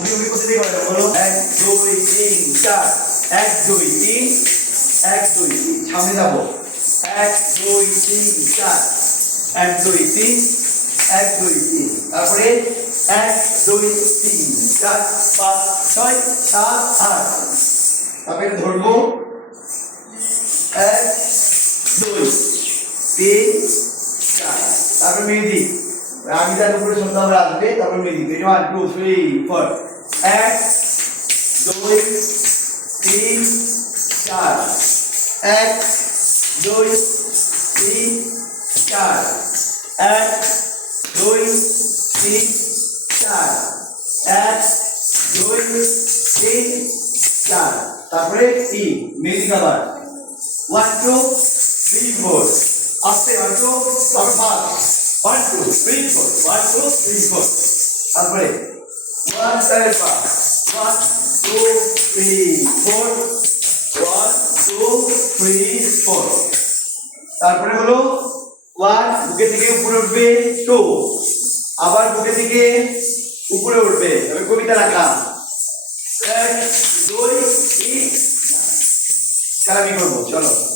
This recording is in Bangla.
উকি উকি করতে দিকে বলো 1 2 3 4 1 2 3 1 2 3 সামনে যাব 1 2 3 4 1 2 3 1 2 3 তারপরে 1 2 3 4 5 6 7 8 তারপরে ধরবো 1 2 3 4 তারপরে মেহেদি আমি তার উপরে শুনতে আমরা আসবে তারপর মেহেদি 1 2 3 4 1 2 3 4 1 2 3 4 1 2 3 4 1 2 3 4 তারপরে 3 মেহেদি খাবার 1 2 3 4 আস্তে 1 2 তারপর 5 1 2 3 4 1 2 3 4 তারপরে 1 4 1 2 3 4 1 2 3 4 তারপরে হলো 1 বুকে থেকে উপরে উঠবে 2 আবার বুকে থেকে উপরে উঠবে তবে কবিতা রাখা 1 2 3 খেলা কি করবো চলো